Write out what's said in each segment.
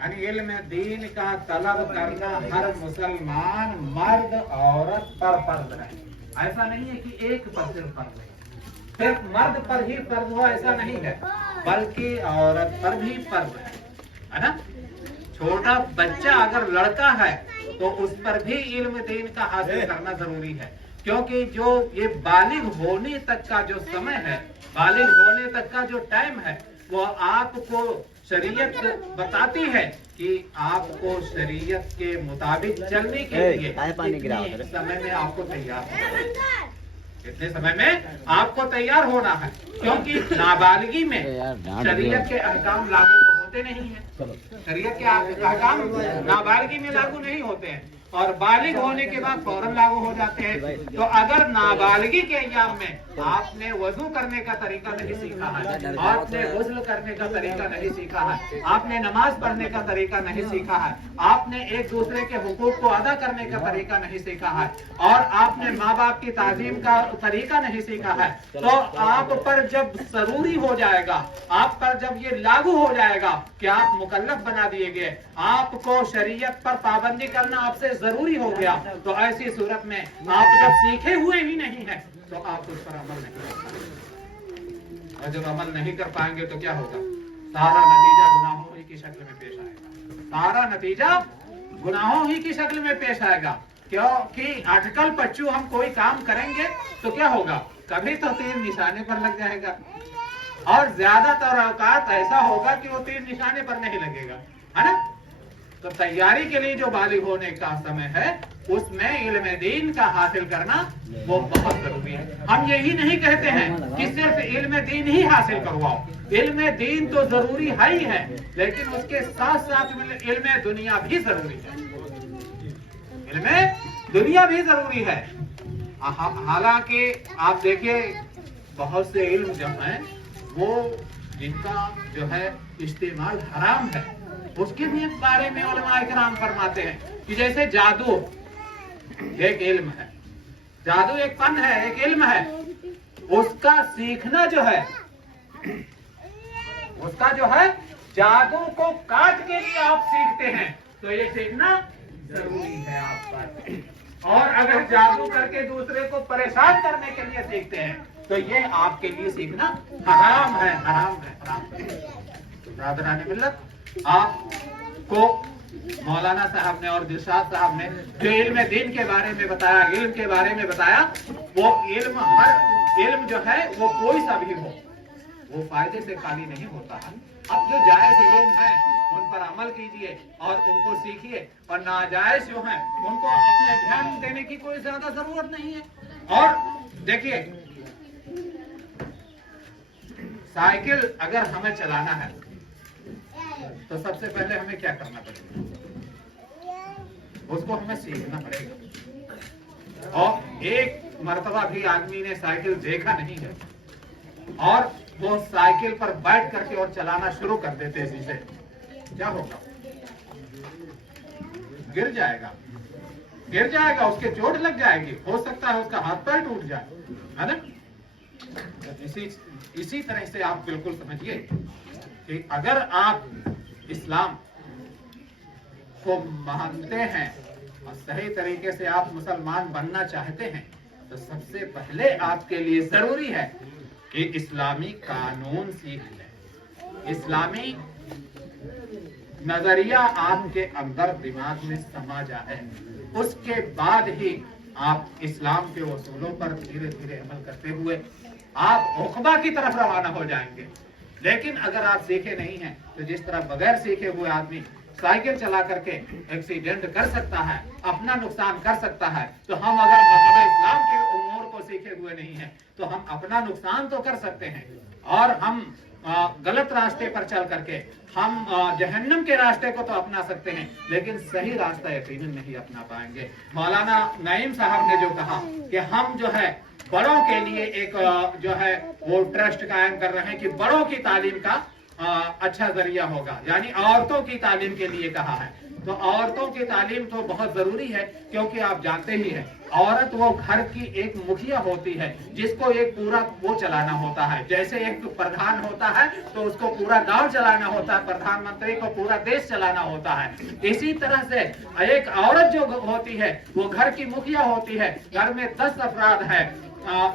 यानी इल्म दीन का तलब करना हर मुसलमान मर्द औरत पर फर्ज है। ऐसा नहीं है कि एक पर सिर्फ फर्ज है, सिर्फ मर्द पर ही फर्ज हो ऐसा नहीं है, बल्कि औरत पर भी फर्ज है ना। छोटा बच्चा अगर लड़का है तो उस पर भी इल्म दीन का हासिल करना जरूरी है, क्योंकि जो ये बालिग होने तक का जो समय है, बालिग होने तक का जो टाइम है, वो आपको शरीयत बताती है कि आपको शरीयत के मुताबिक चलने के लिए कितने समय में आपको तैयार होना है, कितने समय में आपको तैयार होना है। क्योंकि नाबालिगी में शरीयत के अहकाम लागू तो होते नहीं है, शरीयत के अहकाम नाबालिगी में लागू नहीं होते हैं और बालिग होने के बाद फौरन लागू हो जाते हैं। तो अगर नाबालिगी के अय्याम में आपने वजू करने का तरीका नहीं सीखा है, आपने गुस्ल करने का तरीका नहीं सीखा है, आपने नमाज पढ़ने का तरीका नहीं सीखा है, आपने एक दूसरे के हुकूक को अदा करने का तरीका नहीं सीखा है और आपने माँ बाप की ताजीम का तरीका नहीं सीखा है, तो आप पर जब जरूरी हो जाएगा, आप पर जब ये लागू हो जाएगा कि आप मुकल्लफ बना दिए गए, आपको शरीयत पर पाबंदी करना आपसे जरूरी हो गया, तो ऐसी सूरत में आप जब सीखे हुए ही नहीं है तो आप उस पर अमल नहीं कर पाएंगे, और जब अमल नहीं कर पाएंगे तो क्या होगा, सारा नतीजा गुनाहों ही की शक्ल में पेश आएगा, सारा नतीजा गुनाहों ही की शक्ल में पेश आएगा। क्योंकि आजकल बच्चों हम कोई काम करेंगे तो क्या होगा, कभी तो तीर निशाने पर लग जाएगा और ज्यादातर औकात ऐसा होगा कि वो तीर निशाने पर नहीं लगेगा, है ना। तो तैयारी के लिए जो बालिग होने का समय है उसमें इल्म दीन का हासिल करना वो बहुत जरूरी है। हम यही नहीं कहते हैं कि सिर्फ इल्म दीन ही हासिल करवाओ, इल्म दीन तो जरूरी है ही है, लेकिन उसके साथ साथ इल्म दुनिया भी जरूरी है, इल्म दुनिया भी जरूरी है। हालांकि आप देखिए बहुत से इल्म जो है वो जिनका जो है इस्तेमाल हराम है, उसके भी बारे में उलमा इकराम फरमाते हैं कि जैसे जादू एक इल्म है, जादू एक फन है, एक इल्म है, उसका सीखना जो है, उसका जो है जादू को काट के लिए आप सीखते हैं तो ये सीखना जरूरी है आप पर, और अगर जादू करके दूसरे को परेशान करने के लिए सीखते हैं तो ये आपके लिए सीखना हराम है, हराम है, हराम है। रादरानी मिल्लत, आपको मौलाना साहब ने और दिलशाद साहब ने जो इल्म दीन के बारे में बताया, इल्म के बारे में बताया, वो इल्म हर इल्म जो है वो कोई सा भी हो वो फायदे से खाली नहीं होता है। अब जो जायज लोग हैं उन पर अमल कीजिए और उनको सीखिए, और नाजायज जो हैं उनको अपने ध्यान देने की कोई ज्यादा जरूरत नहीं है। और देखिए साइकिल अगर हमें चलाना है तो सबसे पहले हमें क्या करना पड़ेगा, उसको हमें सीखना पड़ेगा। और एक मर्तबा भी आदमी ने साइकिल देखा नहीं है और वो साइकिल पर बैठ करके और चलाना शुरू कर देते इसे, क्या होगा, गिर जाएगा, गिर जाएगा, उसके चोट लग जाएगी, हो सकता है उसका हाथ पैर टूट जाए, है ना। इसी तरह से आप बिल्कुल समझिए कि अगर आप इस्लाम को मानते हैं और सही तरीके से आप मुसलमान बनना चाहते हैं तो सबसे पहले आपके लिए जरूरी है कि इस्लामी कानून सीख लें, इस्लामी नजरिया आपके अंदर दिमाग में समा जाए, उसके बाद ही आप इस्लाम के उसूलों पर धीरे धीरे अमल करते हुए आप उक़बा की तरफ रवाना हो जाएंगे। लेकिन अगर आप सीखे नहीं हैं तो जिस तरह बगैर सीखे हुए आदमी साइकिल चला करके एक्सीडेंट कर सकता है, अपना नुकसान कर सकता है, तो हम अगर मज़हब इस्लाम के उमूर को सीखे हुए नहीं हैं तो हम अपना नुकसान तो कर सकते हैं और हम गलत रास्ते पर चल करके हम जहन्नम के रास्ते को तो अपना सकते हैं, लेकिन सही रास्ता यकीनन नहीं अपना पाएंगे। मौलाना नईम साहब ने जो कहा कि हम जो है बड़ों के लिए एक जो है वो ट्रस्ट कायम कर रहे हैं कि बड़ों की तालीम का अच्छा जरिया होगा। यानी औरतों की तालीम के लिए कहा है। तो औरतों की तालीम तो बहुत जरूरी है, क्योंकि आप जानते ही हैं औरत वो घर की एक मुखिया होती है, जिसको एक पूरा वो चलाना होता है। जैसे एक प्रधान होता है तो उसको पूरा गांव चलाना होता है, प्रधानमंत्री को पूरा देश चलाना होता है। इसी तरह से एक औरत जो होती है वो घर की मुखिया होती है। घर में 10 अफराद है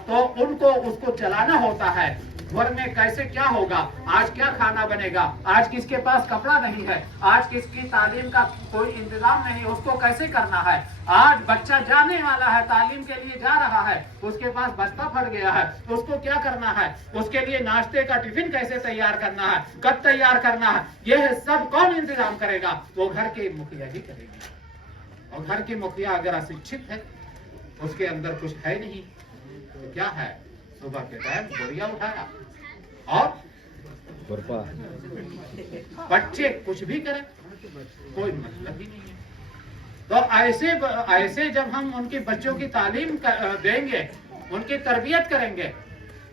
तो उनको उसको चलाना होता है। घर में कैसे क्या होगा, आज क्या खाना बनेगा, आज किसके पास कपड़ा नहीं है, आज किसकी तालीम का कोई इंतजाम नहीं, उसको कैसे करना है। आज बच्चा जाने वाला है, तालीम के लिए जा रहा है, उसके पास बस्ता फट गया है, तो उसको क्या करना है, उसके लिए नाश्ते का टिफिन कैसे तैयार करना है, कब तैयार करना है, यह सब कौन इंतजाम करेगा? वो घर की मुखिया ही करेगी। और घर की मुखिया अगर अशिक्षित है, उसके अंदर कुछ है नहीं, तो क्या है, सुबह के टाइम बोरिया उठाया और बच्चे कुछ भी करें, कोई मतलब ही नहीं है। तो ऐसे जब हम उनके बच्चों की तालीम देंगे, उनकी तरबियत करेंगे,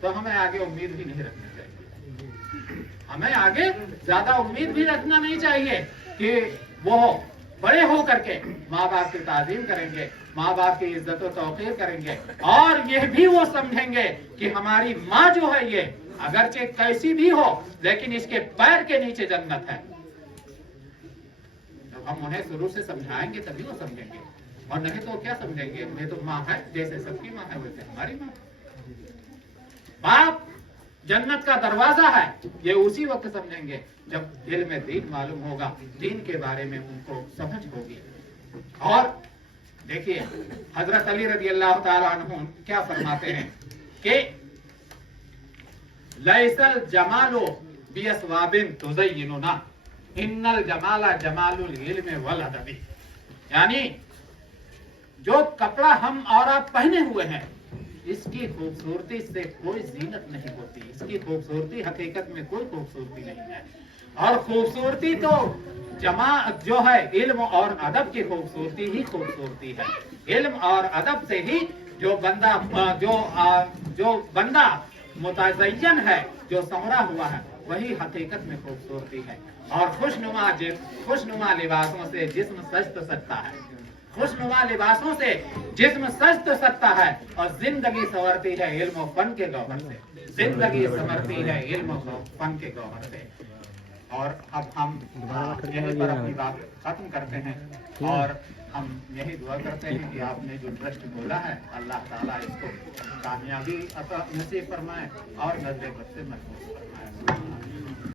तो हमें आगे उम्मीद भी नहीं रखनी चाहिए। हमें आगे ज्यादा उम्मीद भी रखना नहीं चाहिए कि वो बड़े हो करके माँ बाप की ताजीम करेंगे, माँ बाप की इज्जत और तौकीर करेंगे, और यह भी वो समझेंगे कि हमारी माँ जो है ये अगरचे कैसी भी हो, लेकिन इसके पैर के नीचे जन्नत है। तो हम उन्हें शुरू से समझाएंगे तभी वो समझेंगे, और नहीं तो क्या समझेंगे, उन्हें तो माँ है, जैसे सबकी माँ है वैसे हमारी माँ। बाप जन्नत का दरवाजा है, ये उसी वक्त समझेंगे जब इल्म दीन मालूम होगा, दीन के बारे में उनको समझ होगी। और देखिए हजरत अली रज़ी अल्लाह ताला अन्हु क्या फरमाते हैं कि लैसल जमालो बिअस्वाबिन तुज़य्यिनुना इन्नल जमाला जमालुल इल्म वल अदबी। यानी जो कपड़ा हम और आप पहने हुए हैं, इसकी खूबसूरती से कोई जीनत नहीं होती, इसकी खूबसूरती हकीकत में कोई खूबसूरती नहीं है। और खूबसूरती तो जमा जो है इल्म और अदब की खूबसूरती ही खूबसूरती है। इल्म और अदब से ही जो बंदा मुतज़य्यन है, जो संवरा हुआ है, वही हकीकत में खूबसूरती है। और खुशनुमा लिबासों से जिस्म सज तो सकता है, खुशनुमा लिबासों से जिस्म सज तो सकता है, और जिंदगी संवरती है इल्म और फन के गौहर से, जिंदगी संवरती है इल्म और फन के गौहर से। और अब हम यहीं पर अपनी बात खत्म करते हैं, और हम यही दुआ करते हैं कि आपने जो ट्रस्ट बोला है, अल्लाह ताला इसको कामयाबी अता नसीब फरमाए और नजर बद से महफूज फरमाए।